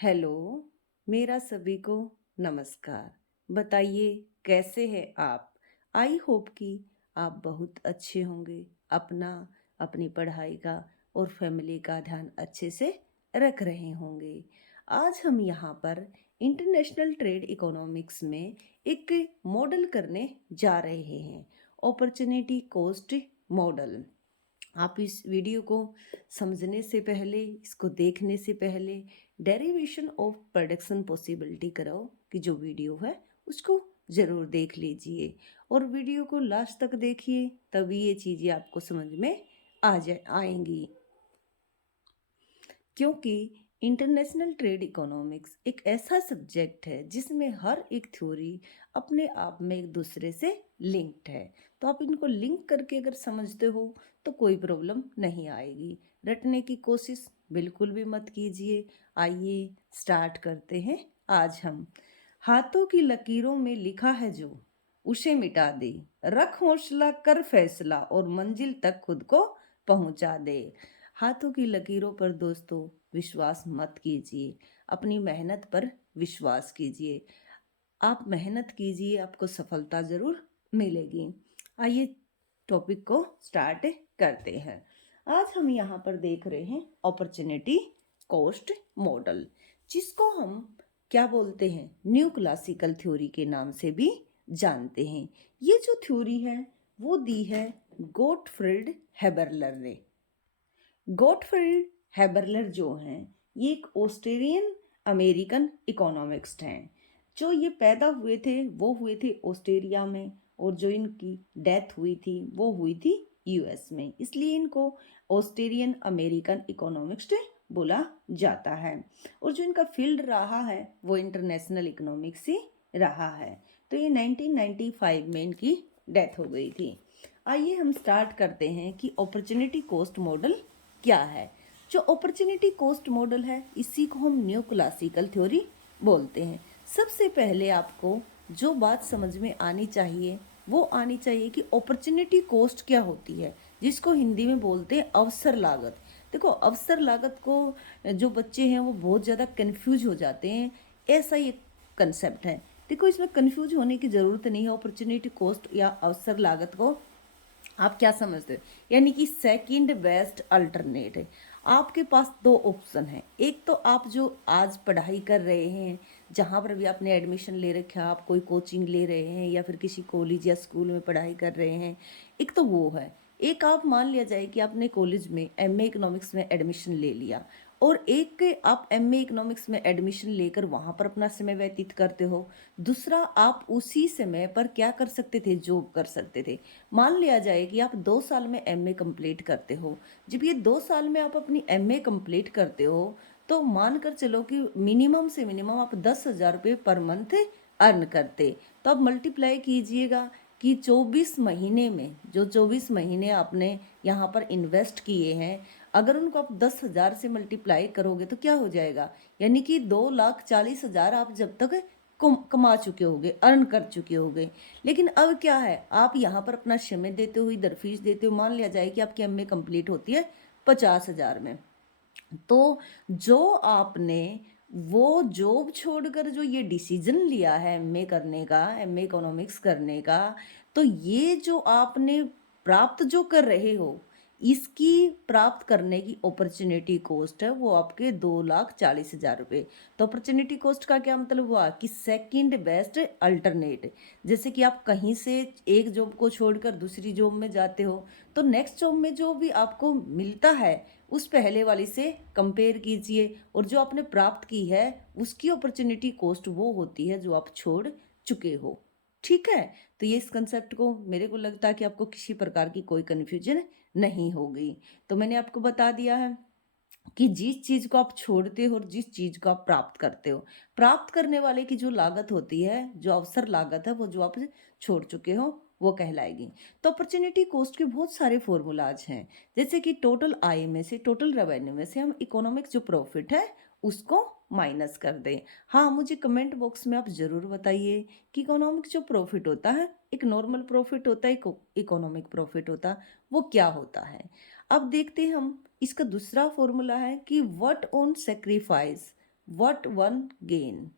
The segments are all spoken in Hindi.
हेलो, मेरा सभी को नमस्कार। बताइए कैसे हैं आप? आई होप कि आप बहुत अच्छे होंगे। अपना, अपनी पढ़ाई का और फैमिली का ध्यान अच्छे से रख रहे होंगे। आज हम यहाँ पर इंटरनेशनल ट्रेड इकोनॉमिक्स में एक मॉडल करने जा रहे हैं। Opportunity cost model. आप इस वीडियो को समझने से पहले, इसको देखने से पहले डेरिवेशन ऑफ प्रोडक्शन पॉसिबिलिटी कराओ कि जो वीडियो है उसको ज़रूर देख लीजिए और वीडियो को लास्ट तक देखिए, तभी ये चीज़ें आपको समझ में आ जाए आएंगी। क्योंकि इंटरनेशनल ट्रेड इकोनॉमिक्स एक ऐसा सब्जेक्ट है जिसमें हर एक थ्योरी अपने आप में एक दूसरे से लिंक्ड है। तो आप इनको लिंक करके अगर समझते हो तो कोई प्रॉब्लम नहीं आएगी। रटने की कोशिश बिल्कुल भी मत कीजिए। आइए स्टार्ट करते हैं। आज हम हाथों की लकीरों में लिखा है जो उसे मिटा दे, रख हौसला कर फैसला और मंजिल तक खुद को पहुंचा दे। हाथों की लकीरों पर दोस्तों विश्वास मत कीजिए, अपनी मेहनत पर विश्वास कीजिए। आप मेहनत कीजिए, आपको सफलता ज़रूर मिलेगी। आइए टॉपिक को स्टार्ट करते हैं। आज हम यहाँ पर देख रहे हैं अपॉर्चुनिटी कॉस्ट मॉडल, जिसको हम क्या बोलते हैं, न्यू क्लासिकल थ्योरी के नाम से भी जानते हैं। ये जो थ्योरी है वो दी है गोटफ्रीड हेबरलर ने। गॉटफ्रीड हेबरलर जो हैं, ये एक ऑस्ट्रेलियन अमेरिकन इकोनॉमिस्ट हैं। जो ये पैदा हुए थे वो हुए थे ऑस्ट्रेलिया में, और जो इनकी डेथ हुई थी वो हुई थी यूएस में। इसलिए इनको ऑस्ट्रेलियन अमेरिकन इकोनॉमिस्ट बोला जाता है। और जो इनका फील्ड रहा है वो इंटरनेशनल इकोनॉमिक्स ही रहा है। तो ये 1995 में इनकी डेथ हो गई थी। आइए हम स्टार्ट करते हैं कि अपॉर्चुनिटी कॉस्ट मॉडल क्या है। जो अपॉर्चुनिटी कॉस्ट मॉडल है इसी को हम न्यू क्लासिकल थ्योरी बोलते हैं। सबसे पहले आपको जो बात समझ में आनी चाहिए वो आनी चाहिए कि अपॉर्चुनिटी कॉस्ट क्या होती है, जिसको हिंदी में बोलते हैं अवसर लागत। देखो, अवसर लागत को जो बच्चे हैं वो बहुत ज़्यादा कन्फ्यूज हो जाते हैं। ऐसा ही एक कंसेप्ट है। देखो, इसमें कन्फ्यूज होने की ज़रूरत नहीं है। अपॉर्चुनिटी कॉस्ट या अवसर लागत को आप क्या समझते हो, यानी कि सेकंड बेस्ट अल्टरनेट है। आपके पास दो ऑप्शन है। एक तो आप जो आज पढ़ाई कर रहे हैं, जहाँ पर भी आपने एडमिशन ले रखा है, आप कोई कोचिंग ले रहे हैं या फिर किसी कॉलेज या स्कूल में पढ़ाई कर रहे हैं, एक तो वो है। एक आप मान लिया जाए कि आपने कॉलेज में एमए इकोनॉमिक्स में एडमिशन ले लिया, और एक आप एमए इकोनॉमिक्स में एडमिशन लेकर वहाँ पर अपना समय व्यतीत करते हो। दूसरा, आप उसी समय पर क्या कर सकते थे, जॉब कर सकते थे। मान लिया जाए कि आप 2 साल में एमए कंप्लीट करते हो। जब ये 2 साल में आप अपनी एमए कंप्लीट करते हो तो मान कर चलो कि मिनिमम से मिनिमम आप 10,000 रुपये पर मंथ अर्न करते। तो आप मल्टीप्लाई कीजिएगा कि 24 महीने में, जो 24 महीने आपने यहाँ पर इन्वेस्ट किए हैं, अगर उनको आप 10,000 से मल्टीप्लाई करोगे तो क्या हो जाएगा, यानी कि 2,40,000 आप जब तक कमा चुके होगे, अर्न कर चुके होगे। लेकिन अब क्या है, आप यहाँ पर अपना समय देते हो, इधर फीस देते हो। मान लिया जाए कि आपकी एमए कंप्लीट होती है 50,000 में, तो जो आपने वो जॉब छोड़कर जो ये डिसीजन लिया है एमए करने का, एमए इकोनॉमिक्स करने का, तो ये जो आपने प्राप्त जो कर रहे हो, इसकी प्राप्त करने की अपॉर्चुनिटी कॉस्ट है वो आपके 2,40,000 रुपये। तो अपॉर्चुनिटी कॉस्ट का क्या मतलब हुआ कि सेकंड बेस्ट अल्टरनेट। जैसे कि आप कहीं से एक जॉब को छोड़कर दूसरी जॉब में जाते हो, तो नेक्स्ट जॉब में जो भी आपको मिलता है उस पहले वाली से कंपेयर कीजिए, और जो आपने प्राप्त की है उसकी अपॉर्चुनिटी कॉस्ट वो होती है जो आप छोड़ चुके हो। ठीक है। तो ये इस कंसेप्ट को, मेरे को लगता है कि आपको किसी प्रकार की कोई कन्फ्यूजन नहीं होगी। तो मैंने आपको बता दिया है कि जिस चीज को आप छोड़ते हो और जिस चीज को आप प्राप्त करते हो, प्राप्त करने वाले की जो लागत होती है, जो अवसर लागत है, वो जो आप छोड़ चुके हो वो कहलाएगी। तो अपॉर्चुनिटी कॉस्ट के बहुत सारे फॉर्मूलाज हैं। जैसे कि टोटल आय में से, टोटल रेवेन्यू में से हम इकोनॉमिक जो प्रॉफिट है उसको माइनस कर दें। हाँ, मुझे कमेंट बॉक्स में आप जरूर बताइए कि इकोनॉमिक जो प्रॉफिट होता है, एक नॉर्मल प्रॉफिट होता है, इकोनॉमिक प्रॉफिट होता है, वो क्या होता है। अब देखते हैं हम। इसका दूसरा फॉर्मूला है कि what on sacrifice what one gain.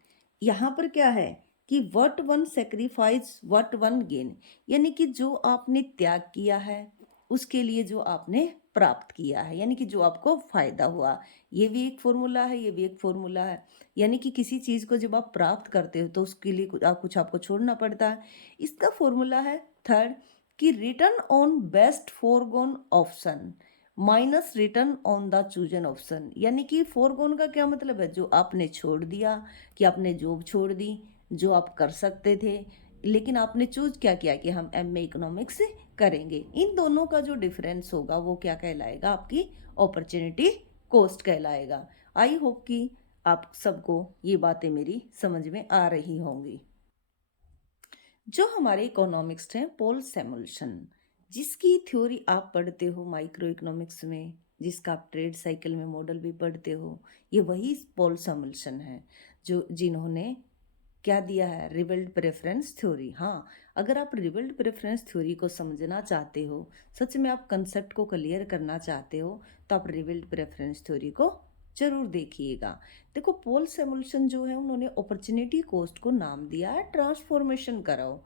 यहाँ पर क्या है कि what one sacrifice what one gain, यानी कि जो आपने त्याग किया है उसके लिए जो आपने प्राप्त किया है, यानी कि जो आपको फायदा हुआ। ये भी एक फॉर्मूला है, ये भी एक फॉर्मूला है। यानी कि किसी चीज़ को जब आप प्राप्त करते हो तो उसके लिए कुछ आपको छोड़ना पड़ता है। इसका फॉर्मूला है थर्ड, कि return on best foregone option minus return on the chosen option. यानी कि फोरगोन का क्या मतलब है, जो आपने छोड़ दिया, कि आपने जॉब छोड़ दी जो आप कर सकते थे, लेकिन आपने चूज क्या किया कि हम एमए इकोनॉमिक्स से करेंगे। इन दोनों का जो डिफरेंस होगा वो क्या कहलाएगा, आपकी अपॉर्चुनिटी कॉस्ट कहलाएगा। आई होप कि आप सबको ये बातें मेरी समझ में आ रही होंगी। जो हमारे इकोनॉमिक्स हैं पॉल सैमुअल्सन, जिसकी थ्योरी आप पढ़ते हो माइक्रो इकोनॉमिक्स में, जिसका आप ट्रेड साइकिल में मॉडल भी पढ़ते हो, ये वही पॉल सैमुअल्सन है जो जिन्होंने क्या दिया है, रिवेल्ड प्रेफरेंस थ्योरी। हाँ, अगर आप रिवेल्ड प्रेफरेंस थ्योरी को समझना चाहते हो, सच में आप कंसेप्ट को क्लियर करना चाहते हो, तो आप रिवेल्ड प्रेफरेंस थ्योरी को जरूर देखिएगा। देखो पॉल सैमुअल्सन जो है उन्होंने अपॉर्चुनिटी कॉस्ट को नाम दिया है ट्रांसफॉर्मेशन कराओ,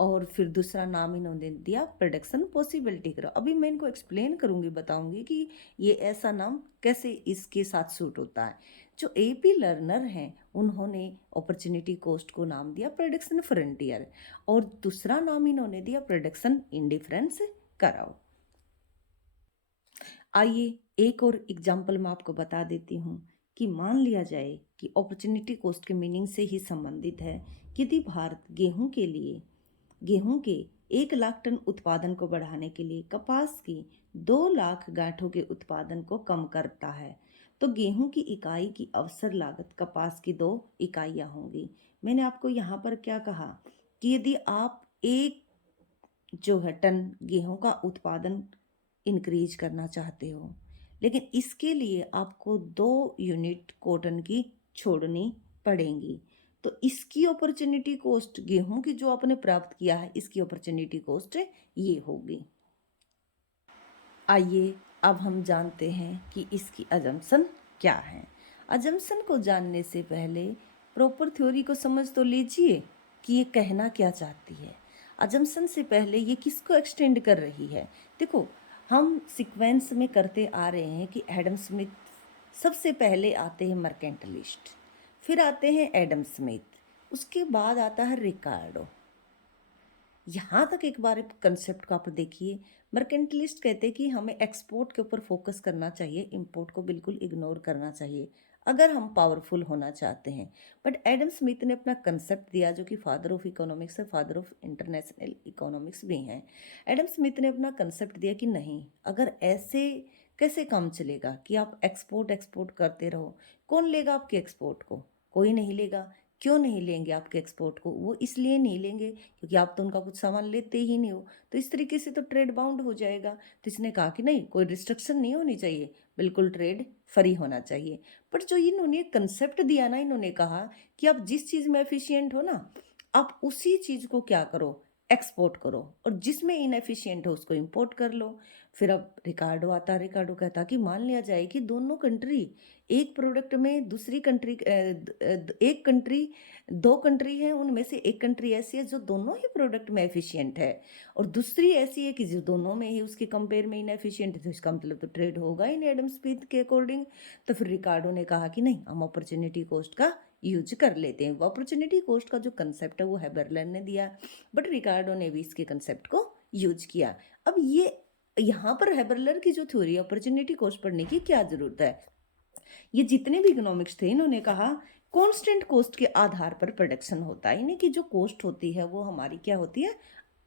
और फिर दूसरा नाम इन्होंने दिया प्रोडक्शन पॉसिबिलिटी कराओ। अभी मैं इनको एक्सप्लेन करूंगी, बताऊंगी कि ये ऐसा नाम कैसे इसके साथ सूट होता है। जो एपी लर्नर हैं उन्होंने अपॉर्चुनिटी कॉस्ट को नाम दिया प्रोडक्शन फ्रंटियर, और दूसरा नाम इन्होंने दिया प्रोडक्शन इंडिफरेंस कराओ। आइए एक और एग्जाम्पल मैं आपको बता देती हूँ कि मान लिया जाए कि अपॉर्चुनिटी कॉस्ट के मीनिंग से ही संबंधित है कि यदि भारत गेहूं के 1 लाख टन उत्पादन को बढ़ाने के लिए कपास की 2 लाख गांठों के उत्पादन को कम करता है, तो गेहूं की इकाई की अवसर लागत कपास की 2 इकाइयाँ होंगी। मैंने आपको यहाँ पर क्या कहा कि यदि आप एक जो है टन गेहूं का उत्पादन इंक्रीज करना चाहते हो, लेकिन इसके लिए आपको 2 यूनिट कॉटन की छोड़नी पड़ेंगी, तो इसकी अपॉर्चुनिटी कॉस्ट, गेहूं की जो आपने प्राप्त किया है इसकी अपॉर्चुनिटी कॉस्ट ये होगी। आइए अब हम जानते हैं कि इसकी अजम्पशन क्या है। अजम्पशन को जानने से पहले प्रॉपर थ्योरी को समझ तो लीजिए कि ये कहना क्या चाहती है। अजम्पशन से पहले ये किसको एक्सटेंड कर रही है। देखो हम सीक्वेंस में करते आ रहे हैं कि एडम स्मिथ सबसे पहले आते हैं मर्केंटलिस्ट, फिर आते हैं एडम स्मिथ, उसके बाद आता है रिकार्डो। यहाँ तक एक बार कंसेप्ट को आप देखिए। मर्केंटलिस्ट कहते हैं कि हमें एक्सपोर्ट के ऊपर फोकस करना चाहिए, इंपोर्ट को बिल्कुल इग्नोर करना चाहिए अगर हम पावरफुल होना चाहते हैं। बट एडम स्मिथ ने अपना कंसेप्ट दिया, जो कि फादर ऑफ इकोनॉमिक्स है, फादर ऑफ इंटरनेशनल इकोनॉमिक्स भी हैं। एडम स्मिथ ने अपना कंसेप्ट दिया कि नहीं, अगर ऐसे कैसे काम चलेगा कि आप एक्सपोर्ट एक्सपोर्ट करते रहो, कौन लेगा आपके एक्सपोर्ट को, कोई नहीं लेगा। क्यों नहीं लेंगे आपके एक्सपोर्ट को, वो इसलिए नहीं लेंगे क्योंकि आप तो उनका कुछ सामान लेते ही नहीं हो, तो इस तरीके से तो ट्रेड बाउंड हो जाएगा। तो इसने कहा कि नहीं, कोई रिस्ट्रिक्शन नहीं होनी चाहिए, बिल्कुल ट्रेड फ्री होना चाहिए। बट जो इन्होंने कंसेप्ट दिया ना, इन्होंने कहा कि आप जिस चीज़ में एफिशिएंट हो ना, आप उसी चीज़ को क्या करो, एक्सपोर्ट करो, और जिसमें इनएफिशिएंट हो उसको इंपोर्ट कर लो। फिर अब रिकार्डो आता, रिकार्डो कहता कि मान लिया जाए कि दोनों कंट्री एक प्रोडक्ट में दूसरी कंट्री एक कंट्री 2 कंट्री है, उनमें से एक कंट्री ऐसी है जो दोनों ही प्रोडक्ट में एफिशिएंट है, और दूसरी ऐसी है कि जो दोनों में ही उसके कंपेयर में इनएफिशिएंट है, तो इसका मतलब तो ट्रेड होगा ही नहीं एडम स्मिथ के अकॉर्डिंग। तो फिर रिकार्डो ने कहा कि नहीं, हम अपॉर्चुनिटी कॉस्ट का यूज कर लेते हैं। वो अपॉर्चुनिटी कॉस्ट का जो कंसेप्ट है वो हेबरलर ने दिया, बट रिकार्डो ने भी इसके कंसेप्ट को यूज किया। अब ये यहाँ पर हेबरलर की जो थ्योरी अपॉर्चुनिटी कॉस्ट पढ़ने की क्या जरूरत है। ये जितने भी इकोनॉमिक्स थे इन्होंने कहा कांस्टेंट कॉस्ट के आधार पर प्रोडक्शन होता है, यानी कि जो कॉस्ट होती है वो हमारी क्या होती है,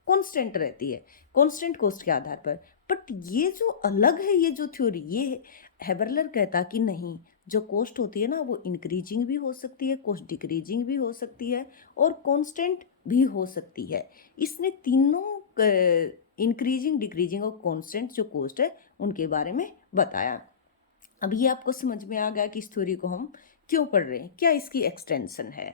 कांस्टेंट रहती है, कांस्टेंट कॉस्ट के आधार पर। बट ये जो अलग है, ये जो थ्योरी, ये हेबरलर कहता कि नहीं, जो कॉस्ट होती है ना वो इंक्रीजिंग भी हो सकती है, कॉस्ट डिक्रीजिंग भी हो सकती है, और कांस्टेंट भी हो सकती है। इसने तीनों इंक्रीजिंग, डिक्रीजिंग और कांस्टेंट जो कॉस्ट है उनके बारे में बताया। अब ये आपको समझ में आ गया कि इस थ्योरी को हम क्यों पढ़ रहे हैं, क्या इसकी एक्सटेंशन है।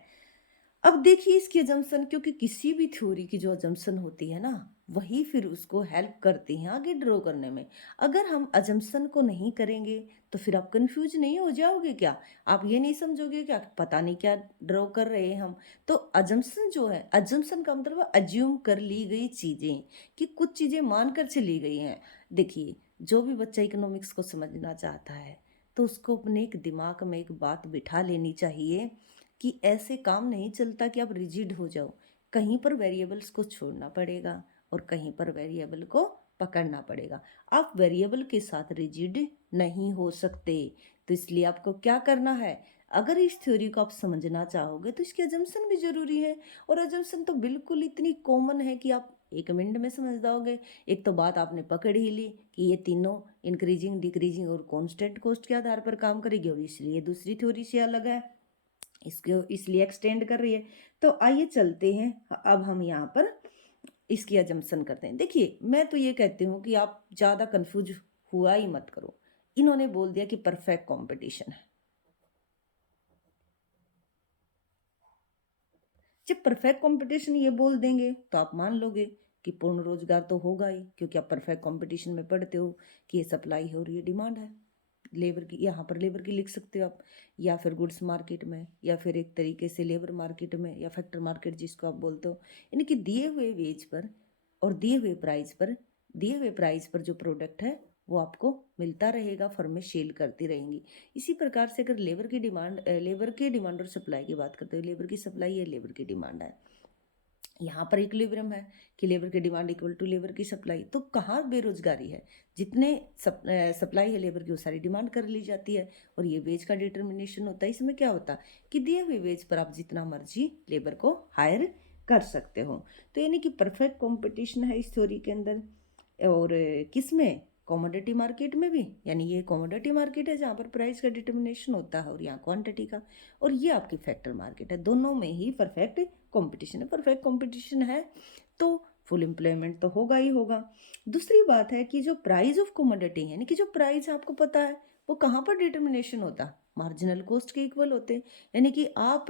अब देखिए इसकी अजम्पशन, क्योंकि किसी भी थ्योरी की जो अजम्पशन होती है ना, वही फिर उसको हेल्प करती है आगे ड्रॉ करने में। अगर हम अजम्पशन को नहीं करेंगे तो फिर आप कंफ्यूज नहीं हो जाओगे क्या? आप ये नहीं समझोगे क्या पता नहीं क्या ड्रॉ कर रहे हैं हम? तो अजम्पशन जो है, अजम्पशन का मतलब अज्यूम कर ली गई चीजें, कि कुछ चीजें मानकर चली गई हैं। देखिए, जो भी बच्चा इकोनॉमिक्स को समझना चाहता है तो उसको अपने एक दिमाग में एक बात बिठा लेनी चाहिए कि ऐसे काम नहीं चलता कि आप रिजिड हो जाओ। कहीं पर वेरिएबल्स को छोड़ना पड़ेगा और कहीं पर वेरिएबल को पकड़ना पड़ेगा। आप वेरिएबल के साथ रिजिड नहीं हो सकते। तो इसलिए आपको क्या करना है, अगर इस थ्योरी को आप समझना चाहोगे तो इसकी अजम्पशन भी जरूरी है। और अजम्पशन तो बिल्कुल इतनी कॉमन है कि आप 1 मिनट में समझ जाओगे। एक तो बात आपने पकड़ ही ली कि ये तीनों इंक्रीजिंग, डिक्रीजिंग और कांस्टेंट कॉस्ट के आधार पर काम करेगी, और इसलिए दूसरी थ्योरी से अलग है, इसको इसलिए एक्सटेंड कर रही है। तो आइए चलते हैं, अब हम यहाँ पर इसकी अजम्पशन करते हैं। देखिए, मैं तो ये कहती हूँ कि आप ज़्यादा कंफ्यूज हुआ ही मत करो। इन्होंने बोल दिया कि परफेक्ट कंपटीशन है। जब परफेक्ट कंपटीशन ये बोल देंगे तो आप मान लोगे कि पूर्ण रोजगार तो होगा ही, क्योंकि आप परफेक्ट कंपटीशन में पढ़ते हो कि ये सप्लाई हो रही है, डिमांड है लेबर की। यहाँ पर लेबर की लिख सकते हो आप, या फिर गुड्स मार्केट में, या फिर एक तरीके से लेबर मार्केट में, या फैक्टर मार्केट जिसको आप बोलते हो। यानी कि दिए हुए वेज पर और दिए हुए प्राइस पर जो प्रोडक्ट है वो आपको मिलता रहेगा, फर्में सेल करती रहेंगी। इसी प्रकार से अगर लेबर की डिमांड और सप्लाई की बात करते हो, लेबर की सप्लाई है, लेबर की डिमांड है, यहाँ पर इक्विलिब्रियम है कि लेबर की डिमांड इक्वल टू लेबर की सप्लाई। तो कहाँ बेरोजगारी है, जितने सप्लाई है लेबर की वो सारी डिमांड कर ली जाती है, और ये वेज का डिटर्मिनेशन होता है। इसमें क्या होता है कि दिए हुए वेज पर आप जितना मर्जी लेबर को हायर कर सकते हो। तो यानी कि परफेक्ट कंपटीशन है इस थ्योरी के अंदर। और किस में, कमोडिटी मार्केट में भी, यानी ये कमोडिटी मार्केट है जहाँ पर प्राइस का डिटर्मिनेशन होता है, और यहाँ क्वांटिटी का। और ये आपकी फैक्टर मार्केट है, दोनों में ही परफेक्ट कंपटीशन है। परफेक्ट कंपटीशन है तो फुल एम्प्लॉयमेंट तो होगा ही होगा। दूसरी बात है कि जो प्राइस ऑफ कमोडिटी है, यानी कि जो प्राइस आपको पता है वो कहाँ पर डिटर्मिनेशन होता है, मार्जिनल कॉस्ट के इक्वल होते हैं। यानी कि आप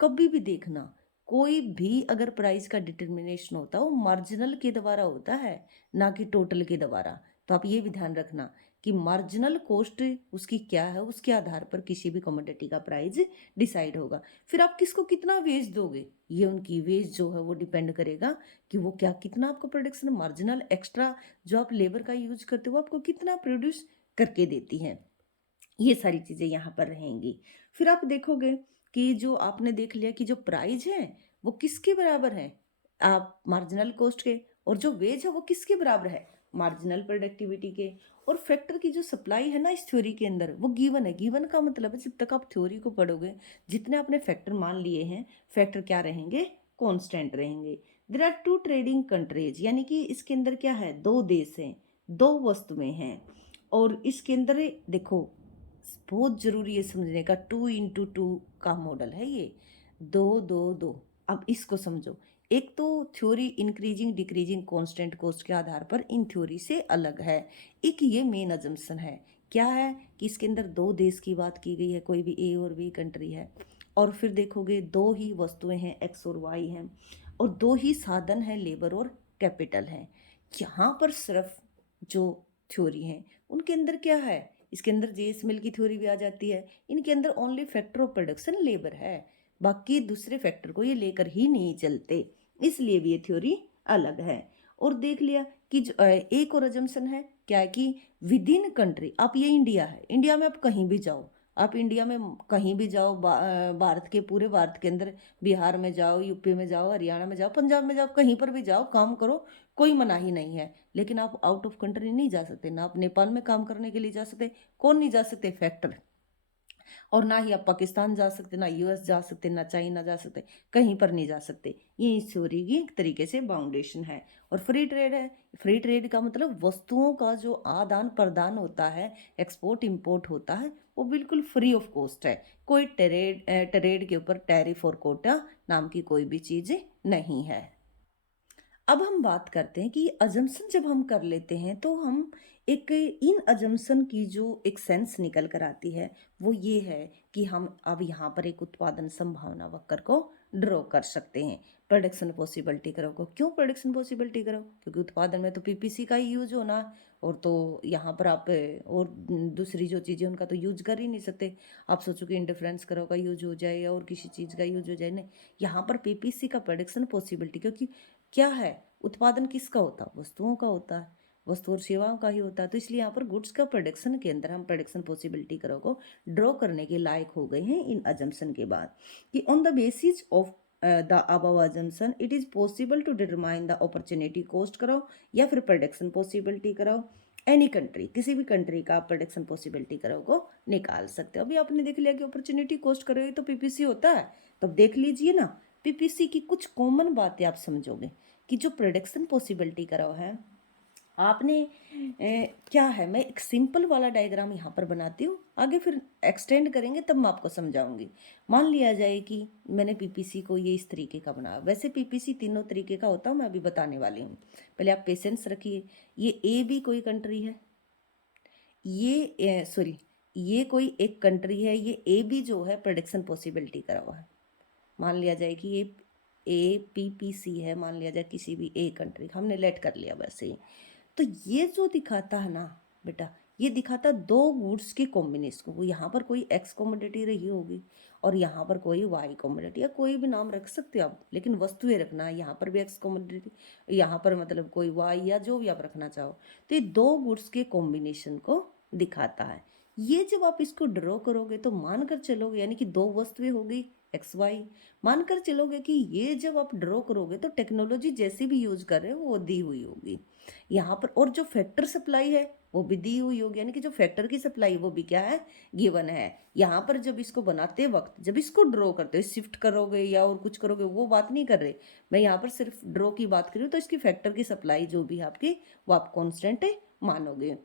कभी भी देखना, कोई भी अगर प्राइस का डिटर्मिनेशन होता है वो मार्जिनल के द्वारा होता है, ना कि टोटल के द्वारा। तो आप ये भी ध्यान रखना कि मार्जिनल कॉस्ट उसकी क्या है, उसके आधार पर किसी भी कमोडिटी का प्राइस डिसाइड होगा। फिर आप किसको कितना वेज दोगे, ये उनकी वेज जो है वो डिपेंड करेगा कि वो क्या कितना आपको प्रोडक्शन, मार्जिनल एक्स्ट्रा जो आप लेबर का यूज करते हो वो आपको कितना प्रोड्यूस करके देती है। ये सारी चीज़ें यहाँ पर रहेंगी। फिर आप देखोगे कि जो आपने देख लिया कि जो प्राइस है वो किसके बराबर है, आप मार्जिनल कॉस्ट के, और जो वेज है वो किसके बराबर है, मार्जिनल प्रोडक्टिविटी के। और फैक्टर की जो सप्लाई है ना इस थ्योरी के अंदर वो गिवन है। गिवन का मतलब है जब तक आप थ्योरी को पढ़ोगे, जितने आपने फैक्टर मान लिए हैं, फैक्टर क्या रहेंगे, कॉन्स्टेंट रहेंगे। There are two trading countries, यानी कि इसके अंदर क्या है, दो देश हैं, दो वस्तुएं हैं। और इसके अंदर देखो, बहुत जरूरी है समझने का, 2x2 का मॉडल है ये, दो दो दो। अब इसको समझो, एक तो theory increasing decreasing constant cost के आधार पर इन थ्योरी से अलग है। एक ये मेन अजम्पशन है, क्या है कि इसके अंदर दो देश की बात की गई है, कोई भी ए और बी कंट्री है, और फिर देखोगे दो ही वस्तुएं हैं, एक्स और वाई हैं, और दो ही साधन है, लेबर और कैपिटल है। यहाँ पर सिर्फ जो थ्योरी है उनके अंदर क्या है, इसके अंदर जेएस मिल की थ्योरी भी आ जाती है। इनके अंदर only factor of production labour है, बाकी दूसरे फैक्टर को ये लेकर ही नहीं चलते, इसलिए भी ये थ्योरी अलग है। और देख लिया कि एक और अजम्पशन है क्या है कि विद इन कंट्री, आप ये इंडिया है, इंडिया में आप कहीं भी जाओ, आप इंडिया में कहीं भी जाओ, भारत के पूरे भारत के अंदर, बिहार में जाओ, यूपी में जाओ, हरियाणा में जाओ, पंजाब में जाओ, कहीं पर भी जाओ काम करो, कोई मनाही नहीं है। लेकिन आप आउट ऑफ कंट्री नहीं जा सकते, ना आप नेपाल में काम करने के लिए जा सकते, कौन नहीं जा सकते, फैक्टर। और ना ही आप पाकिस्तान जा सकते, ना यूएस जा सकते, ना चाइना जा सकते, कहीं पर नहीं जा सकते। ये इस थ्योरी की एक तरीके से बाउंडेशन है। और फ्री ट्रेड है, फ्री ट्रेड का मतलब वस्तुओं का जो आदान प्रदान होता है, एक्सपोर्ट इंपोर्ट होता है, वो बिल्कुल फ्री ऑफ कॉस्ट है। कोई ट्रेड के ऊपर टैरिफ और कोटा नाम की कोई भी चीज़ नहीं है। अब हम बात करते हैं कि अजम्पशन जब हम कर लेते हैं तो हम एक इन अजम्पशन की जो एक सेंस निकल कर आती है वो ये है कि हम अब यहाँ पर एक उत्पादन संभावना वक्र को ड्रॉ कर सकते हैं। प्रोडक्शन पॉसिबिलिटी कर्व को क्यों प्रोडक्शन पॉसिबिलिटी कर्व? क्योंकि उत्पादन में तो पीपीसी का ही यूज होना है, और तो यहाँ पर आप और दूसरी जो चीज़ें उनका तो यूज कर ही नहीं सकते। आप सोचो कि इंडिफरेंस कर्व का यूज हो जाए या और किसी चीज़ का यूज हो जाए, नहीं, यहाँ पर पीपीसी का प्रोडक्शन पॉसिबिलिटी, क्योंकि क्या है, उत्पादन किसका होता है? वस्तुओं का होता है, वस्तु और सेवाओं का ही होता है। तो इसलिए यहाँ पर गुड्स का प्रोडक्शन के अंदर हम प्रोडक्शन पॉसिबिलिटी कर्व को ड्रॉ करने के लायक हो गए हैं इन अजम्पशन के बाद, कि on the basis of the above assumption it is possible to determine the opportunity cost curve या फिर production possibility curve. Any country, किसी भी कंट्री का आप प्रोडक्शन पॉसिबिलिटी कर्व को निकाल सकते हो। अभी आपने देख लिया कि अपॉर्चुनिटी कॉस्ट कर्व तो पीपीसी होता है, तो अब देख लीजिए ना, पीपीसी की कुछ कॉमन बातें आप समझोगे कि जो प्रोडक्शन पॉसिबिलिटी कर्व है, आपने क्या है, मैं एक सिंपल वाला डायग्राम यहाँ पर बनाती हूँ, आगे फिर एक्सटेंड करेंगे तब मैं आपको समझाऊंगी। मान लिया जाए कि मैंने पीपीसी को ये इस तरीके का बनाया, वैसे पीपीसी तीनों तरीके का होता है, मैं अभी बताने वाली हूँ। पहले आप पेशेंस रखिए। ये ए भी कोई कंट्री है, ये सॉरी, ये कोई एक कंट्री है, ये ए भी जो है प्रोडक्शन पॉसिबिलिटी करा हुआ है। मान लिया जाए कि ये ए पीपीसी है, मान लिया जाए किसी भी ए कंट्री, हमने लेट कर लिया वैसे ही। तो ये जो दिखाता है ना बेटा, ये दिखाता दो गुड्स के कॉम्बिनेशन को। यहाँ पर कोई एक्स कॉमोडिटी रही होगी और यहाँ पर कोई वाई कॉमोडिटी, या कोई भी नाम रख सकते हो आप, लेकिन वस्तुएं रखना है। यहाँ पर भी एक्स कॉमोडिटी, यहाँ पर मतलब कोई वाई, या जो भी आप रखना चाहो। तो ये दो गुड्स के कॉम्बिनेशन को दिखाता है। ये जब आप इसको ड्रॉ करोगे तो मानकर चलोगे, यानी कि दो वस्तुएं हो गई एक्स वाई, मानकर चलोगे कि ये जब आप ड्रॉ करोगे तो टेक्नोलॉजी जैसी भी यूज कर रहे हो वो दी हुई होगी यहाँ पर, और जो फैक्टर सप्लाई है वो भी दी हुई होगी, यानी कि जो फैक्टर की सप्लाई वो भी क्या है, गिवन है। यहाँ पर जब इसको बनाते वक्त, जब इसको ड्रॉ करते हो, शिफ्ट करोगे या और कुछ करोगे, वो बात नहीं कर रहे मैं, यहाँ पर सिर्फ ड्रॉ की बात कर रही हूँ। तो इसकी फैक्टर की सप्लाई जो भी है आपकी, वो आप कॉन्स्टेंट मानोगे।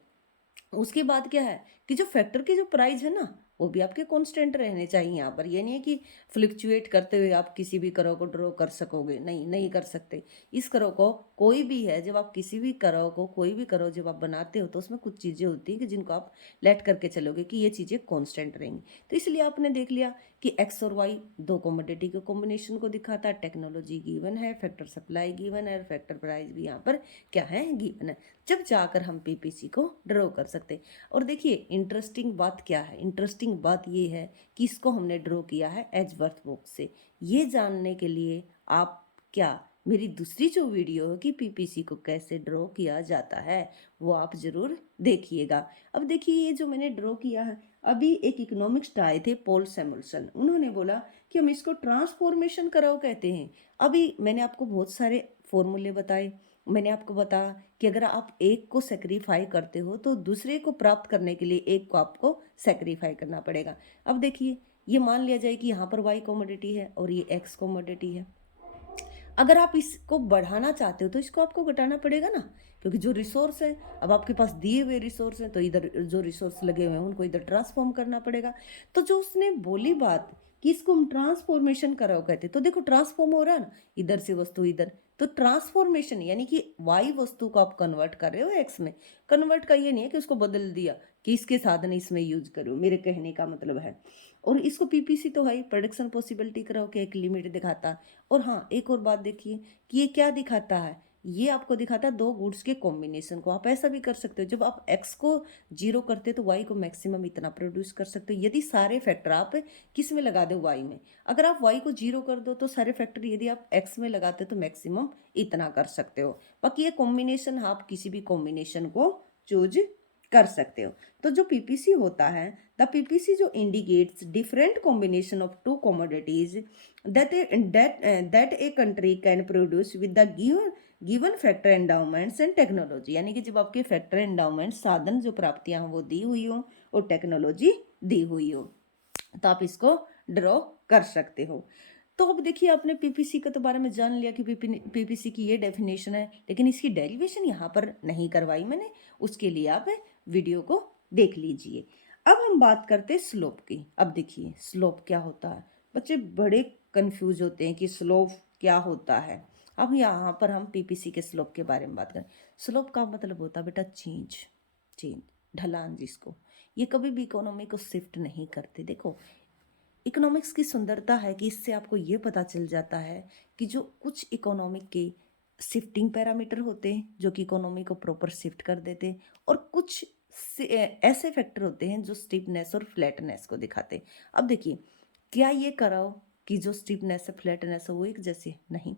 उसके बाद क्या है कि जो फैक्टर की जो प्राइस है ना, वो भी आपके कांस्टेंट रहने चाहिए। यहाँ पर ये नहीं है कि फ्लक्चुएट करते हुए आप किसी भी करो को ड्रॉ कर सकोगे, नहीं, नहीं कर सकते। इस करो को कोई भी है, जब आप किसी भी करो को, कोई भी करो जब आप बनाते हो, तो उसमें कुछ चीज़ें होती हैं कि जिनको आप लेट करके चलोगे कि ये चीज़ें कांस्टेंट रहेंगी। तो इसलिए आपने देख लिया कि एक्स और वाई दो कमोडिटी के कॉम्बिनेशन को दिखाता है, टेक्नोलॉजी गिवन है, फैक्टर सप्लाई गिवन है, और फैक्टर प्राइस भी यहाँ पर क्या है, गिवन है। जब जाकर हम पीपीसी को ड्रॉ कर सकते हैं। और देखिए इंटरेस्टिंग बात क्या है, इंटरेस्टिंग बात ये है कि इसको हमने ड्रॉ किया है एजवर्थ बॉक्स से। ये जानने के लिए आप क्या, मेरी दूसरी जो वीडियो है कि पीपीसी को कैसे ड्रॉ किया जाता है, वो आप जरूर देखिएगा। अब देखिए ये जो मैंने ड्रॉ किया है, अभी एक इकोनॉमिक्स आए थे पॉल सैमुअल्सन, उन्होंने बोला कि हम इसको ट्रांसफॉर्मेशन कराओ कहते हैं। अभी मैंने आपको बहुत सारे फॉर्मूले बताए, मैंने आपको बताया कि अगर आप एक को सेक्रीफाई करते हो तो दूसरे को प्राप्त करने के लिए एक को आपको सेक्रीफाई करना पड़ेगा। अब देखिए ये मान लिया जाए कि यहाँ पर वाई कॉमोडिटी है और ये एक्स कॉमोडिटी है। अगर आप इसको बढ़ाना चाहते हो तो इसको आपको घटाना पड़ेगा ना, क्योंकि जो रिसोर्स है, अब आपके पास दिए हुए रिसोर्स हैं, तो इधर जो रिसोर्स लगे हुए हैं उनको इधर ट्रांसफॉर्म करना पड़ेगा। तो जो उसने बोली बात कि इसको हम ट्रांसफॉर्मेशन कराओ कहते, तो देखो ट्रांसफॉर्म हो रहा है ना, इधर से वस्तु इधर, तो ट्रांसफॉर्मेशन यानी कि वाई वस्तु को आप कन्वर्ट कर रहे हो एक्स में। कन्वर्ट का ये नहीं है कि उसको बदल दिया कि इसके साधन इसमें यूज करो, मेरे कहने का मतलब है। और इसको पीपीसी तो है ही, प्रोडक्शन पॉसिबिलिटी कराओ के एक लिमिट दिखाता। और हाँ एक और बात देखिए कि ये क्या दिखाता है, ये आपको दिखाता है दो गुड्स के कॉम्बिनेशन को। आप ऐसा भी कर सकते हो, जब आप एक्स को जीरो करते हो तो वाई को मैक्सिमम इतना प्रोड्यूस कर सकते हो, यदि सारे फैक्टर आप किस में लगा दो, वाई में। अगर आप वाई को जीरो कर दो तो सारे फैक्टर यदि आप एक्स में लगाते हो तो मैक्सिमम इतना कर सकते हो। बाकी ये कॉम्बिनेशन आप किसी भी कॉम्बिनेशन को चूज कर सकते हो। तो जो पीपीसी होता है, द पीपीसी जो indicates different combination of to commodities that a country can produce with the given factor endowments and technology, यानी कि जब आपके फैक्टर एंडाउमेंट साधन जो प्राप्तियां हैं वो दी हुई हो और टेक्नोलॉजी दी हुई हो, तो आप इसको ड्रॉ कर सकते हो। तो अब देखिए आपने पीपीसी के तो बारे में जान लिया कि पीपीसी की ये डेफिनेशन है, लेकिन इसकी डेरिवेशन यहाँ पर नहीं करवाई मैंने, उसके लिए आप वीडियो को देख लीजिए। अब हम बात करते हैं स्लोप की। अब देखिए स्लोप क्या होता है, बच्चे बड़े कंफ्यूज होते हैं कि स्लोप क्या होता है। अब यहाँ पर हम पीपीसी के स्लोप के बारे में बात करें। स्लोप का मतलब होता है बेटा चेंज, चेंज ढलान जिसको, ये कभी भी इकोनॉमी को शिफ्ट नहीं करते। देखो इकोनॉमिक्स की सुंदरता है कि इससे आपको ये पता चल जाता है कि जो कुछ इकोनॉमिक के शिफ्टिंग पैरामीटर होते हैं जो कि इकोनॉमी को प्रॉपर शिफ्ट कर देते हैं, और कुछ ऐसे फैक्टर होते हैं जो स्टीपनेस और फ्लैटनेस को दिखाते हैं। अब देखिए, क्या ये कराओ कि जो स्टीपनेस है फ्लैटनेस है वो एक जैसे नहीं।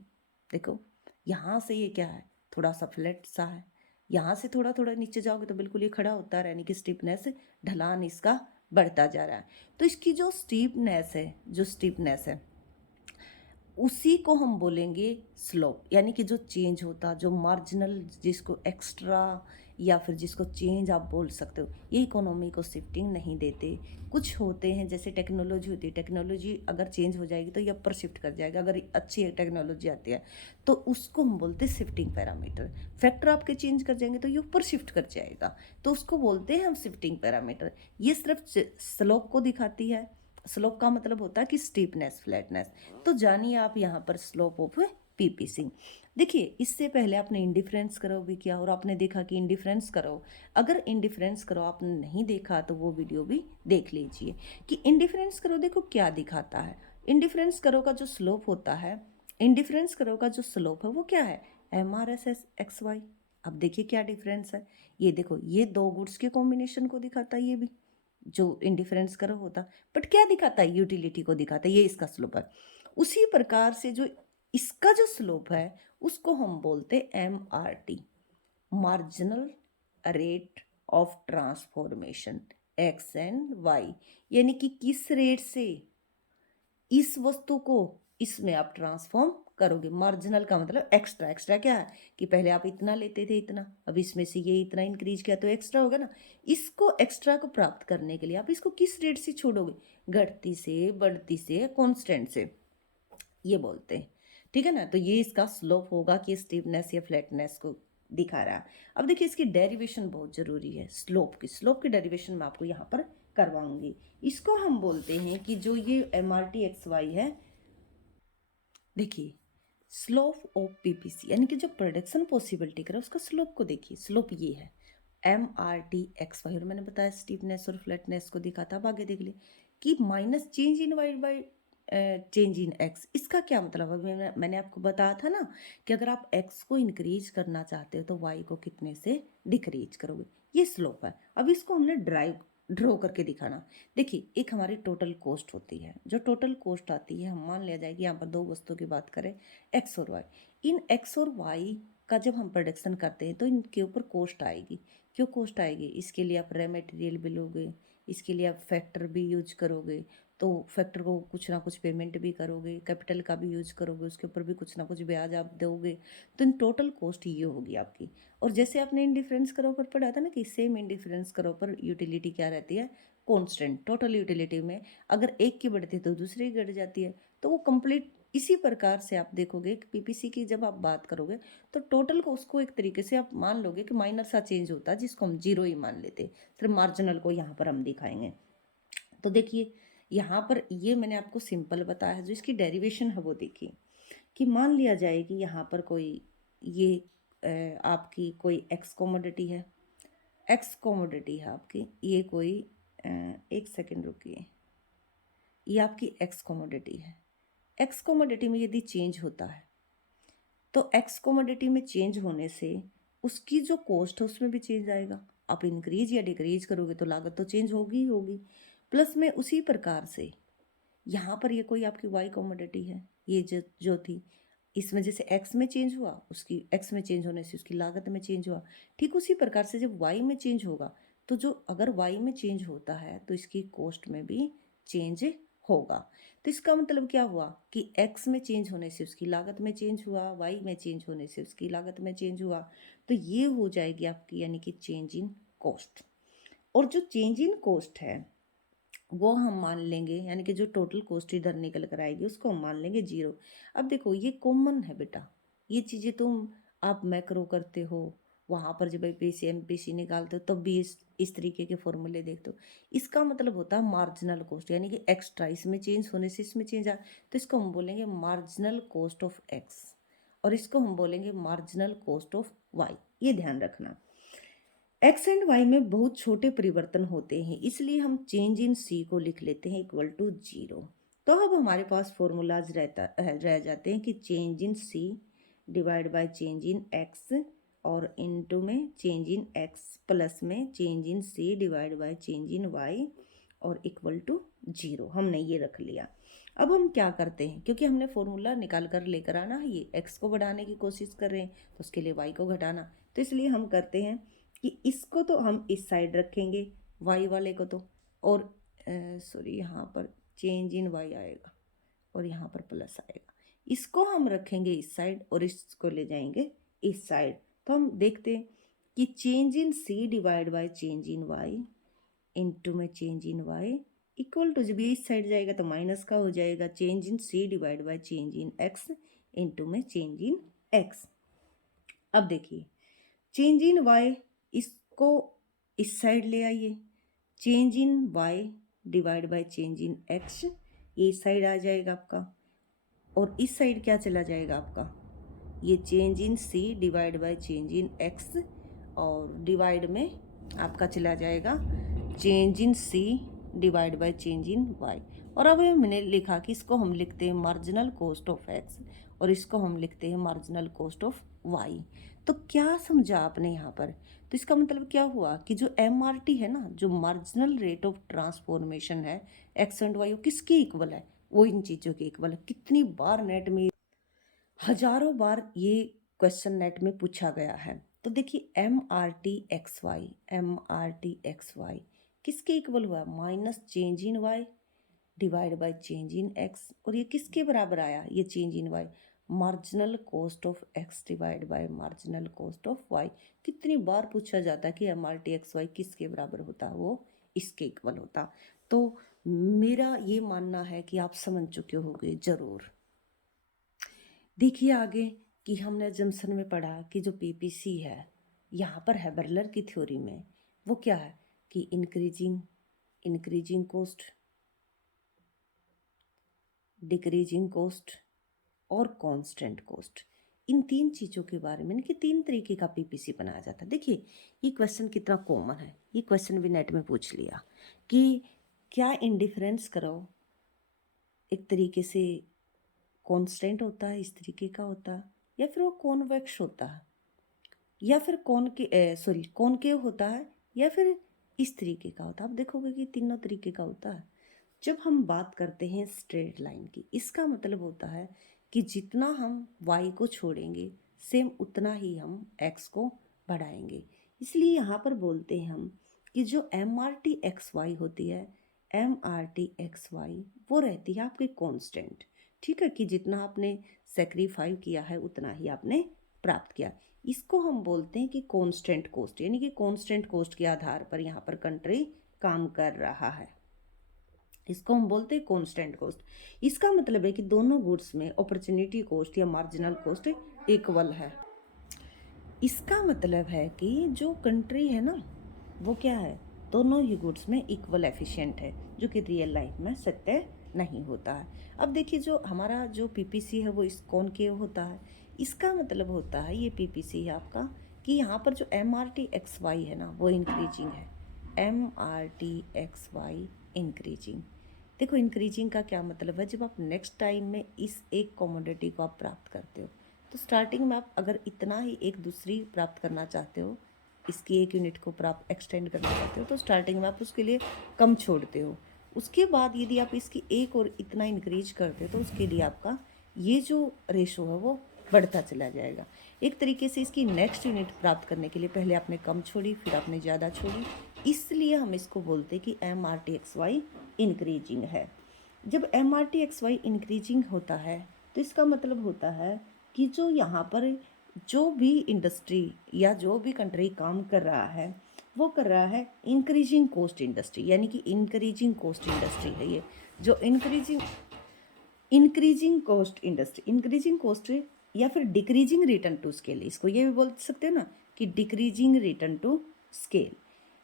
देखो, यहाँ से ये क्या है, थोड़ा सा फ्लैट सा है, यहाँ से थोड़ा थोड़ा नीचे जाओगे तो बिल्कुल ये खड़ा होता है, यानी कि स्टीपनेस ढलान इसका बढ़ता जा रहा है। तो इसकी जो स्टीपनेस है उसी को हम बोलेंगे स्लोप, यानी कि जो चेंज होता, जो मार्जिनल, जिसको एक्स्ट्रा या फिर जिसको चेंज आप बोल सकते हो, ये इकोनॉमी को शिफ्टिंग नहीं देते। कुछ होते हैं जैसे टेक्नोलॉजी होती है, टेक्नोलॉजी अगर चेंज हो जाएगी तो ये अपर शिफ्ट कर जाएगा, अगर अच्छी टेक्नोलॉजी आती है तो उसको हम बोलते हैं शिफ्टिंग पैरामीटर। फैक्टर आपके चेंज कर जाएंगे तो ये ऊपर शिफ्ट कर जाएगा, तो उसको बोलते हैं हम शिफ्टिंग पैरामीटर। ये सिर्फ स्लोप को दिखाती है। स्लोप का मतलब होता है कि स्टीपनेस, फ्लैटनेस। तो जानिए आप यहाँ पर स्लोप ऑफ पीपीसी। देखिए, इससे पहले आपने इंडिफरेंस करो भी किया और आपने देखा कि इंडिफरेंस करो, अगर इंडिफरेंस करो आपने नहीं देखा तो वो वीडियो भी देख लीजिए कि इंडिफरेंस करो देखो क्या दिखाता है। इंडिफरेंस करो का जो स्लोप होता है, इंडिफरेंस करो का जो स्लोप है वो क्या है, MRSS/XY। अब देखिए क्या डिफरेंस है, ये देखो, ये दो गुड्स के कॉम्बिनेशन को दिखाता है, ये भी जो इंडिफरेंस करो होता, बट क्या दिखाता है, यूटिलिटी को दिखाता है, ये इसका स्लोप है। उसी प्रकार से जो इसका जो स्लोप है उसको हम बोलते MRT, marginal rate of transformation, X and Y, यानी कि किस रेट से इस वस्तु को इसमें आप ट्रांसफॉर्म करोगे। मार्जिनल का मतलब एक्स्ट्रा, एक्स्ट्रा क्या है कि पहले आप इतना लेते थे इतना, अब इसमें से ये इतना इंक्रीज किया तो एक्स्ट्रा होगा ना। इसको एक्स्ट्रा को प्राप्त करने के लिए आप इसको किस रेट से छोड़ोगे, घटती से, बढ़ती से, कांस्टेंट से, ये बोलते हैं। ठीक है ना, तो ये इसका स्लोप होगा कि स्टीपनेस या फ्लैटनेस को दिखा रहा है। अब देखिए, इसकी डेरिवेशन बहुत जरूरी है। स्लोप की डेरिवेशन मैं आपको यहाँ पर करवाऊंगी। इसको हम बोलते हैं कि जो ये MRT/XY है, देखिए, स्लोप ऑफ पीपीसी, यानी कि जो प्रोडक्शन पॉसिबिलिटी करे उसका स्लोप को देखिए। स्लोप ये है MRT/XY, और मैंने बताया स्टीपनेस और फ्लैटनेस को दिखाता। अब आगे देख लिए कि minus change in Y by change in X, इसका क्या मतलब है। मैंने आपको बताया था ना कि अगर आप एक्स को इंक्रीज करना चाहते हो तो वाई को कितने से डिक्रीज करोगे, ये स्लोप है। अब इसको हमने ड्रॉ करके दिखाना। देखिए, एक हमारी टोटल कॉस्ट होती है, जो टोटल कॉस्ट आती है, हम मान लिया जाए कि यहाँ पर दो वस्तुओं की बात करें, एक्स और वाई। इन एक्स और वाई का जब हम प्रोडक्शन करते हैं तो इनके ऊपर कॉस्ट आएगी। क्यों कॉस्ट आएगी, इसके लिए आप रॉ मटेरियल भी लोगे, इसके लिए आप फैक्टर भी यूज करोगे, तो फैक्टर को कुछ ना कुछ पेमेंट भी करोगे, कैपिटल का भी यूज करोगे, उसके ऊपर भी कुछ ना कुछ ब्याज आप दोगे, तो इन टोटल कॉस्ट ये होगी आपकी। और जैसे आपने इंडिफरेंस करो पर पढ़ा था ना कि सेम इंडिफरेंस करो पर यूटिलिटी क्या रहती है, कांस्टेंट। टोटल यूटिलिटी में अगर एक की बढ़ती है तो दूसरी की घट जाती है, तो वो कंप्लीट इसी प्रकार से आप देखोगे कि पीपीसी की जब आप बात करोगे तो टोटल को उसको एक तरीके से आप मान लोगे कि माइनर सा चेंज होता है जिसको हम जीरो ही मान लेते, सिर्फ मार्जिनल को यहाँ पर हम दिखाएंगे। तो देखिए, यहाँ पर ये मैंने आपको सिंपल बताया है, जो इसकी डेरिवेशन है वो देखिए कि मान लिया जाए कि यहाँ पर कोई ये आपकी कोई एक्स कमोडिटी है, एक्स कमोडिटी है आपकी, ये कोई एक सेकेंड रुकिए, ये आपकी एक्स कमोडिटी है। एक्स कमोडिटी में यदि चेंज होता है तो एक्स कमोडिटी में चेंज होने से उसकी जो कॉस्ट है उसमें भी चेंज आएगा। आप इंक्रीज या डिक्रीज करोगे तो लागत तो चेंज होगी ही होगी। प्लस में उसी प्रकार से यहाँ पर ये कोई आपकी वाई कमोडिटी है, ये जो थी, इसमें जैसे एक्स में चेंज हुआ, उसकी एक्स में चेंज होने से उसकी लागत में चेंज हुआ। ठीक उसी प्रकार से जब वाई में चेंज होगा तो जो अगर वाई में चेंज होता है तो इसकी कॉस्ट में भी चेंज होगा। तो इसका मतलब क्या हुआ कि एक्स में चेंज होने से उसकी लागत में चेंज हुआ, वाई में चेंज होने से उसकी लागत में चेंज हुआ, तो ये हो जाएगी आपकी यानी कि चेंज इन कॉस्ट। और जो चेंज इन कॉस्ट है वो हम मान लेंगे, यानी कि जो टोटल कॉस्ट इधर निकल कर आएगी उसको हम मान लेंगे जीरो। अब देखो, ये कॉमन है बेटा, ये चीज़ें तुम आप मैक्रो करते हो, वहाँ पर जब पीसी एमपीसी निकालते हो तब भी इस तरीके के फॉर्मूले देखते हो। इसका मतलब होता है मार्जिनल कॉस्ट, यानी कि एक्स्ट्रा, इसमें चेंज होने से इसमें चेंज आ, तो इसको हम बोलेंगे मार्जिनल कॉस्ट ऑफ एक्स, और इसको हम बोलेंगे मार्जिनल कॉस्ट ऑफ वाई। ये ध्यान रखना। एक्स एंड वाई में बहुत छोटे परिवर्तन होते हैं, इसलिए हम चेंज इन सी को लिख लेते हैं इक्वल टू 0। तो अब हमारे पास फॉर्मूलाज रह जाते हैं कि change in C divide by change in X, और इनटू में चेंज इन एक्स प्लस में change in C divide by change in Y, और इक्वल टू 0 हमने ये रख लिया। अब हम क्या करते हैं, क्योंकि हमने फॉर्मूला निकाल कर लेकर आना है, ये एक्स को बढ़ाने की कोशिश कर रहे हैं तो उसके लिए वाई को घटाना, तो इसलिए हम करते हैं कि इसको तो हम इस साइड रखेंगे वाई वाले को तो, और सॉरी यहाँ पर चेंज इन वाई आएगा और यहाँ पर प्लस आएगा, इसको हम रखेंगे इस साइड और इसको ले जाएंगे इस साइड। तो हम देखते हैं कि change in C divide by change in Y into में change in Y equal to, जब ये इस साइड जाएगा तो माइनस का हो जाएगा change in C divide by change in X into में चेंज इन एक्स। अब देखिए चेंज इन वाई, इसको इस साइड ले आइए, change in Y divide by change in X, ये इस साइड आ जाएगा आपका, और इस साइड क्या चला जाएगा आपका, ये change in C divide by change in X, और डिवाइड में आपका चला जाएगा change in C divide by change in Y. और अब मैंने लिखा कि इसको हम लिखते हैं मार्जिनल कॉस्ट ऑफ एक्स और इसको हम लिखते हैं मार्जिनल कॉस्ट ऑफ वाई। तो क्या समझा आपने यहाँ पर, तो इसका मतलब क्या हुआ कि जो MRT है ना, जो मार्जिनल रेट ऑफ ट्रांसफॉर्मेशन है एक्स एंड वाई, वो किसके इक्वल है, वो इन चीज़ों के इक्वल है। कितनी बार नेट में, हजारों बार ये क्वेश्चन नेट में पूछा गया है। तो देखिए MRT XY किसके इक्वल हुआ, minus change in Y divide by change in X, और ये किसके बराबर आया, ये change in Y, marginal cost of X divide by marginal cost of Y. कितनी बार पूछा जाता है कि MRT XY किसके बराबर होता, वो इसके इक्वल होता। तो मेरा ये मानना है कि आप समझ चुके होंगे ज़रूर। देखिए आगे कि हमने जमसन में पढ़ा कि जो PPC है, यहाँ पर है बर्लर की थ्योरी में, वो क्या है कि इंक्रीजिंग कॉस्ट, डिक्रीजिंग कॉस्ट और कांस्टेंट कॉस्ट, इन तीन चीज़ों के बारे में कि तीन तरीके का PPC बनाया जाता है। देखिए ये क्वेश्चन कितना कॉमन है, ये क्वेश्चन भी नेट में पूछ लिया कि क्या इंडिफरेंस करो एक तरीके से कांस्टेंट होता है, इस तरीके का होता है, या फिर वो कॉन्वेक्स होता है, या फिर कॉनकेव होता है, या फिर इस तरीके का होता है। आप देखोगे कि तीनों तरीके का होता है। जब हम बात करते हैं स्ट्रेट लाइन की, इसका मतलब होता है कि जितना हम y को छोड़ेंगे सेम उतना ही हम x को बढ़ाएंगे। इसलिए यहाँ पर बोलते हैं हम कि जो MRT XY होती है, MRT XY वो रहती है आपकी कांस्टेंट। ठीक है, कि जितना आपने सेक्रीफाई किया है उतना ही आपने प्राप्त किया। इसको हम बोलते हैं कि कांस्टेंट कॉस्ट, यानी कि कांस्टेंट कॉस्ट के आधार पर यहाँ पर कंट्री काम कर रहा है, इसको हम बोलते हैं कांस्टेंट कॉस्ट। इसका मतलब है कि दोनों गुड्स में अपॉर्चुनिटी कॉस्ट या मार्जिनल कॉस्ट इक्वल है। इसका मतलब है कि जो कंट्री है ना, वो क्या है, दोनों ही गुड्स में इक्वल एफिशिएंट है, जो कि रियल लाइफ में सत्य नहीं होता है। अब देखिए जो हमारा जो PPC है वो इस कॉनकेव होता है। इसका मतलब होता है, ये PPC है आपका, कि यहाँ पर जो MRT XY है ना वो इंक्रीजिंग है, MRT XY इंक्रीजिंग। देखो इंक्रीजिंग का क्या मतलब है, जब आप नेक्स्ट टाइम में इस एक कमोडिटी को आप प्राप्त करते हो, तो स्टार्टिंग में आप अगर इतना ही एक दूसरी प्राप्त करना चाहते हो, इसकी एक यूनिट को प्राप्त एक्सटेंड करना चाहते हो, तो स्टार्टिंग में आप उसके लिए कम छोड़ते हो। उसके बाद यदि आप इसकी एक और इतना इंक्रीज करते हो तो उसके लिए आपका ये जो रेशो है वो बढ़ता चला जाएगा। एक तरीके से इसकी नेक्स्ट यूनिट प्राप्त करने के लिए पहले आपने कम छोड़ी, फिर आपने ज़्यादा छोड़ी, इसलिए हम इसको बोलते हैं कि MRT XY इंक्रीजिंग है। जब MRT XY इंक्रीजिंग होता है तो इसका मतलब होता है कि जो यहाँ पर जो भी इंडस्ट्री या जो भी कंट्री काम कर रहा है वो कर रहा है इंक्रीजिंग कॉस्ट इंडस्ट्री, यानी कि इंक्रीजिंग कॉस्ट इंडस्ट्री है ये, जो increasing cost industry, increasing cost या फिर डिक्रीजिंग रिटर्न टू स्केल, इसको ये भी बोल सकते हो ना कि डिक्रीजिंग रिटर्न टू स्केल।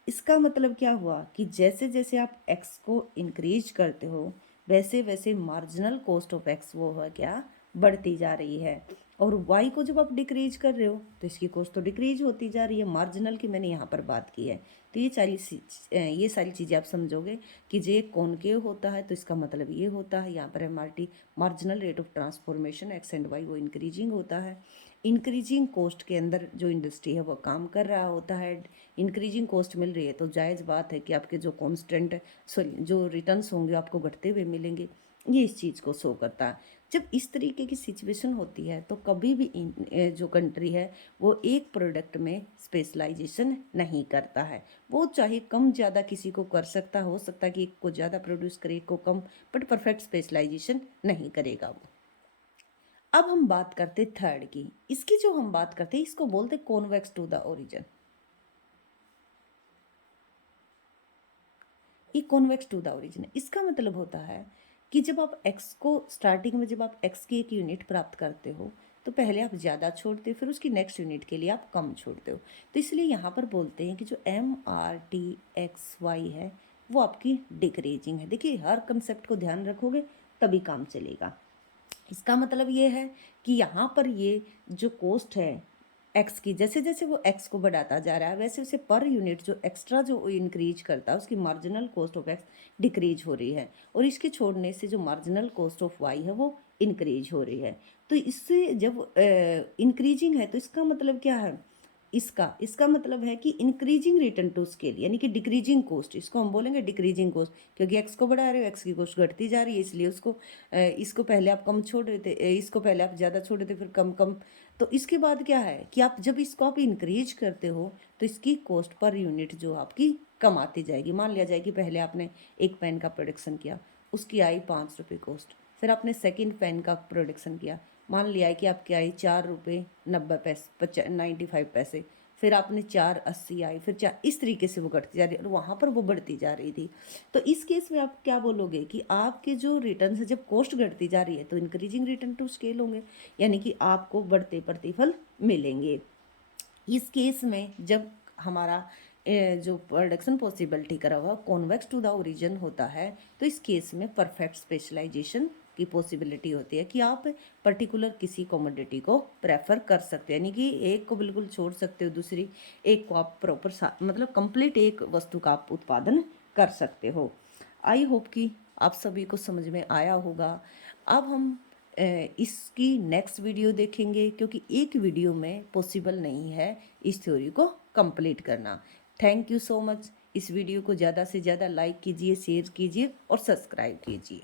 इसका मतलब क्या हुआ कि जैसे जैसे आप x को इंक्रीज करते हो वैसे वैसे मार्जिनल कॉस्ट ऑफ x वो हो क्या, बढ़ती जा रही है। और वाई को जब आप डिक्रीज कर रहे हो तो इसकी कॉस्ट तो डिक्रीज होती जा रही है। मार्जिनल की मैंने यहाँ पर बात की है। तो ये सारी चीज़ें आप समझोगे कि जे कॉनकेव होता है तो इसका मतलब ये होता है, यहाँ पर MRT marginal rate of transformation X and Y वो इंक्रीजिंग होता है। इंक्रीजिंग कॉस्ट के अंदर जो इंडस्ट्री है वो काम कर रहा होता है। इंक्रीजिंग कॉस्ट मिल रही है तो जायज़ बात है कि आपके जो कॉन्स्टेंट सॉरी जो रिटर्न्स होंगे आपको घटते हुए मिलेंगे। ये इस चीज़ को शो करता है। जब इस तरीके की सिचुएशन होती है तो कभी भी जो कंट्री है वो एक प्रोडक्ट में स्पेशलाइजेशन नहीं करता है। वो चाहे कम ज़्यादा किसी को कर सकता, हो सकता है कि एक को ज़्यादा प्रोड्यूस करे, एक को कम, बट परफेक्ट स्पेशलाइजेशन नहीं करेगा वो। अब हम बात करते थर्ड की। इसकी जो हम बात करते हैं इसको बोलते कॉन्वेक्स टू द ओरिजिन। ये कॉन्वेक्स टू द ओरिजिन इसका मतलब होता है कि जब आप एक्स को स्टार्टिंग में जब आप एक्स की एक यूनिट प्राप्त करते हो तो पहले आप ज़्यादा छोड़ते हो, फिर उसकी नेक्स्ट यूनिट के लिए आप कम छोड़ते हो। तो इसलिए यहाँ पर बोलते हैं कि जो MRT XY है वो आपकी डिक्रीजिंग है। देखिए हर कंसेप्ट को ध्यान रखोगे तभी काम चलेगा। इसका मतलब ये है कि यहाँ पर ये जो कॉस्ट है एक्स की, जैसे जैसे वो एक्स को बढ़ाता जा रहा है वैसे वैसे पर यूनिट जो एक्स्ट्रा जो इंक्रीज करता है उसकी marginal cost of x decrease हो रही है, और इसके छोड़ने से जो मार्जिनल कॉस्ट ऑफ वाई है वो इंक्रीज हो रही है। तो इससे जब इंक्रीजिंग है तो इसका मतलब क्या है, इसका मतलब है कि इंक्रीजिंग रिटर्न टू स्केल यानी कि डिक्रीजिंग कॉस्ट, इसको हम बोलेंगे डिक्रीजिंग कॉस्ट, क्योंकि एक्स को बढ़ा रहे हो एक्स की कॉस्ट घटती जा रही है, इसलिए उसको इसको पहले आप कम छोड़ रहे थे, इसको पहले आप ज़्यादा छोड़ रहे थे फिर कम कम। तो इसके बाद क्या है कि आप जब इसको आप इंक्रीज करते हो तो इसकी कॉस्ट पर यूनिट जो आपकी कम आती जाएगी। मान लिया जाए कि पहले आपने एक पेन का प्रोडक्शन किया, उसकी आई 5 रुपये कॉस्ट, फिर आपने सेकेंड पेन का प्रोडक्शन किया, मान लिया है कि आपकी आई 4 रुपये 90 पैसे 95 पैसे, फिर आपने 4.80 आई, फिर 4, इस तरीके से वो घटती जा रही है और वहाँ पर वो बढ़ती जा रही थी। तो इस केस में आप क्या बोलोगे कि आपके जो रिटर्न है जब कॉस्ट घटती जा रही है तो इंक्रीजिंग रिटर्न टू स्केल होंगे, यानी कि आपको बढ़ते प्रतिफल मिलेंगे। इस केस में जब हमारा जो प्रोडक्शन पॉसिबिलिटी करा हुआ कॉन्वेक्स टू द ओरिजिन होता है तो इस केस में परफेक्ट स्पेशलाइजेशन की पॉसिबिलिटी होती है कि आप पर्टिकुलर किसी कमोडिटी को प्रेफर कर सकते हो, यानी कि एक को बिल्कुल छोड़ सकते हो, दूसरी एक को आप प्रॉपर मतलब कंप्लीट एक वस्तु का आप उत्पादन कर सकते हो। आई होप कि आप सभी को समझ में आया होगा। अब हम इसकी नेक्स्ट वीडियो देखेंगे क्योंकि एक वीडियो में पॉसिबल नहीं है इस थ्योरी को कंप्लीट करना। Thank you so much. इस वीडियो को ज़्यादा से ज़्यादा लाइक कीजिए, शेयर कीजिए और सब्सक्राइब कीजिए।